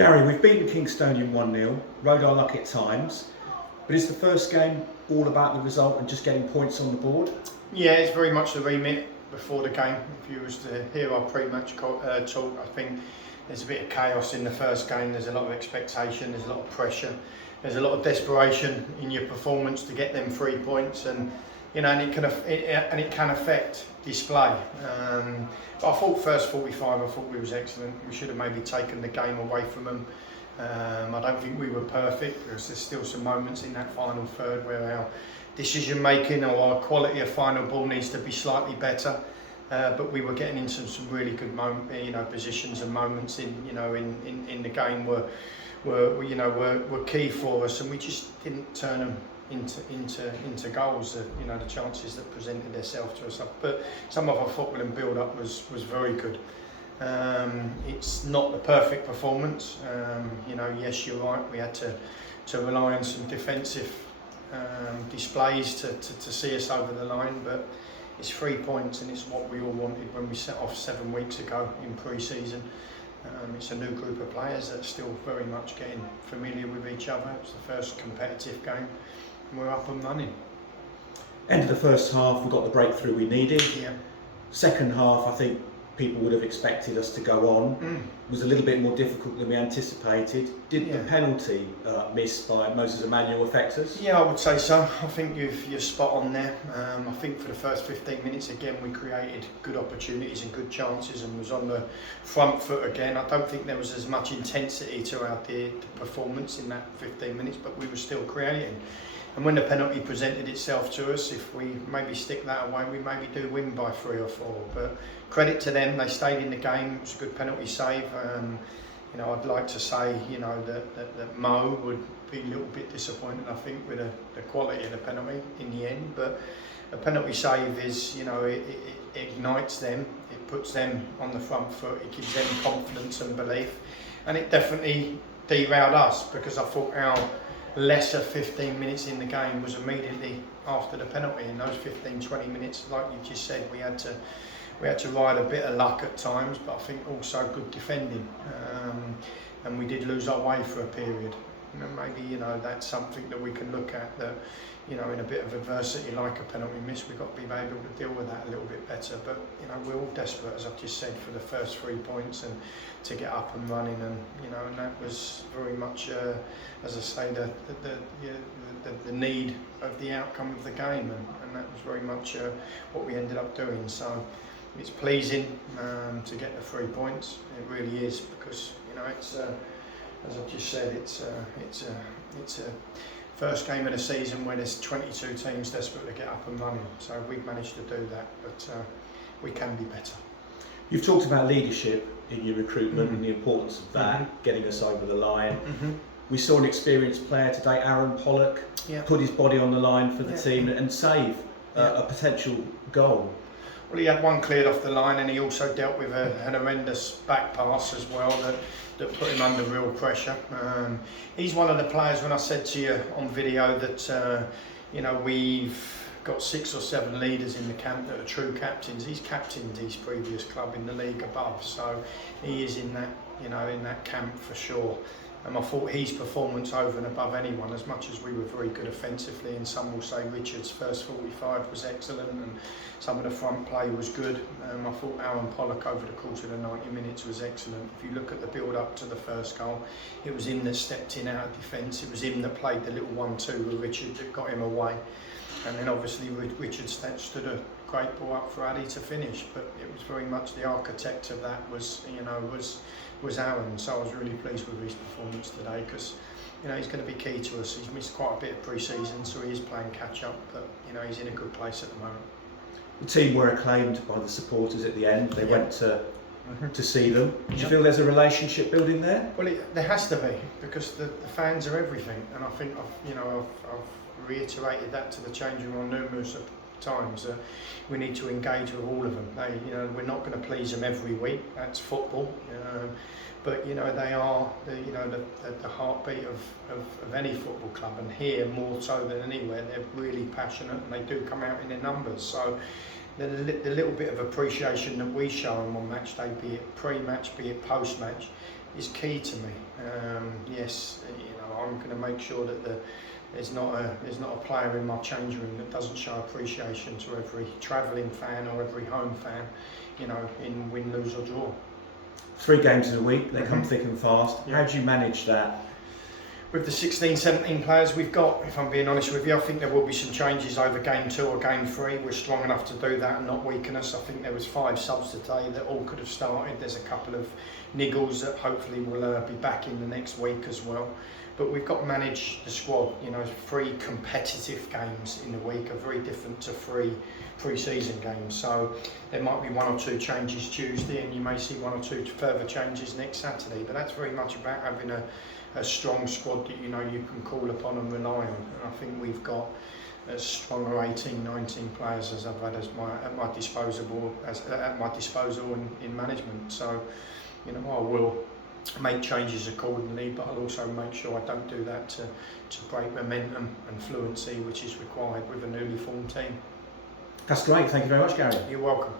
Gary, we've beaten Kingstonian 1-0, rode our luck at times, but is the first game all about the result and just getting points on the board? Yeah, it's very much the remit before the game. If you was to hear our pre-match talk, I think there's a bit of chaos in the first game. There's a lot of expectation, there's a lot of pressure, there's a lot of desperation in your performance to get them 3 points, and it can affect display. But I thought first 45, I thought we was excellent. We should have maybe taken the game away from them. I don't think we were perfect, because there's still some moments in that final third where our decision making or our quality of final ball needs to be slightly better. But we were getting into some really good positions and moments in the game were key for us, and we just didn't turn them into goals. The chances that presented themselves to us. But some of our football and build up was very good. It's not the perfect performance. Yes, you're right. We had to rely on some defensive displays to see us over the line, but it's 3 points, and it's what we all wanted when we set off 7 weeks ago in pre-season. It's a new group of players that are still very much getting familiar with each other. It's the first competitive game, and we're up and running. End of the first half, we got the breakthrough we needed. Yeah. Second half, I think people would have expected us to go on. It was a little bit more difficult than we anticipated. Did the penalty miss by Moses Emmanuel affect us? Yeah, I would say so. I think you're spot on there. I think for the first 15 minutes, again, we created good opportunities and good chances and was on the front foot again. I don't think there was as much intensity to our performance in that 15 minutes, but we were still creating. And when the penalty presented itself to us, if we maybe stick that away, we maybe do win by 3 or 4. But credit to them, they stayed in the game. It was a good penalty save. I'd like to say, that Mo would be a little bit disappointed, I think, with the quality of the penalty in the end. But a penalty save is, it ignites them, it puts them on the front foot, it gives them confidence and belief. And it definitely derailed us, because I thought our lesser 15 minutes in the game was immediately after the penalty. In those 15-20 minutes, like you just said, we had to ride a bit of luck at times, but I think also good defending, and we did lose our way for a period. Maybe that's something that we can look at, that in a bit of adversity like a penalty miss, we've got to be able to deal with that a little bit better. But we're all desperate, as I've just said, for the first 3 points and to get up and running, and that was very much as I say, the need of the outcome of the game, and that was very much what we ended up doing. So it's pleasing to get the 3 points. It really is, because it's as I've just said, it's a first game of the season where there's 22 teams desperate to get up and running. So we've managed to do that, but we can be better. You've talked about leadership in your recruitment and the importance of that, getting us over the line. We saw an experienced player today, Aaron Pollock, put his body on the line for the team and save a potential goal. Well, he had one cleared off the line, and he also dealt with an horrendous back pass as well that put him under real pressure. He's one of the players, when I said to you on video that we've got 6 or 7 leaders in the camp that are true captains. He's captained his previous club in the league above, so he is in that in that camp for sure. And I thought his performance over and above anyone, as much as we were very good offensively, and some will say Richard's first 45 was excellent and some of the front play was good. I thought Aaron Pollock over the course of the 90 minutes was excellent. If you look at the build up to the first goal, it was him that stepped in out of defence. It was him that played the little 1-2 with Richard that got him away. And then obviously Richard stood a great ball up for Ade to finish, but it was very much the architect of that was Aaron. So I was really pleased with his performance today, because he's going to be key to us. He's missed quite a bit of pre-season, so he is playing catch up, but he's in a good place at the moment. The team were acclaimed by the supporters at the end. They went to see them. Do you feel there's a relationship building there? Well, there has to be, because the fans are everything, and I think I've reiterated that to the changing room numerous times. We need to engage with all of them. We're not going to please them every week. That's football. But they are the heartbeat of any football club, and here more so than anywhere they're really passionate, and they do come out in their numbers. So the little bit of appreciation that we show them on match day, be it pre-match, be it post-match, is key to me. Yes, I'm going to make sure that there's not a player in my change room that doesn't show appreciation to every travelling fan or every home fan, in win, lose or draw. 3 games in a week, they come thick and fast. How do you manage that? With the 16, 17 players we've got, if I'm being honest with you, I think there will be some changes over game 2 or game 3. We're strong enough to do that and not weaken us. I think there was 5 subs today that all could have started. There's a couple of niggles that hopefully will be back in the next week as well. But we've got to manage the squad. 3 competitive games in the week are very different to 3 pre-season games. So there might be 1 or 2 changes Tuesday, and you may see 1 or 2 further changes next Saturday. But that's very much about having a strong squad that you can call upon and rely on. And I think we've got as strong 18, 19 players as I've had at my disposal in management. So I will make changes accordingly, but I'll also make sure I don't do that to break momentum and fluency which is required with a newly formed team. That's great, thank you very much, Gary. You're welcome.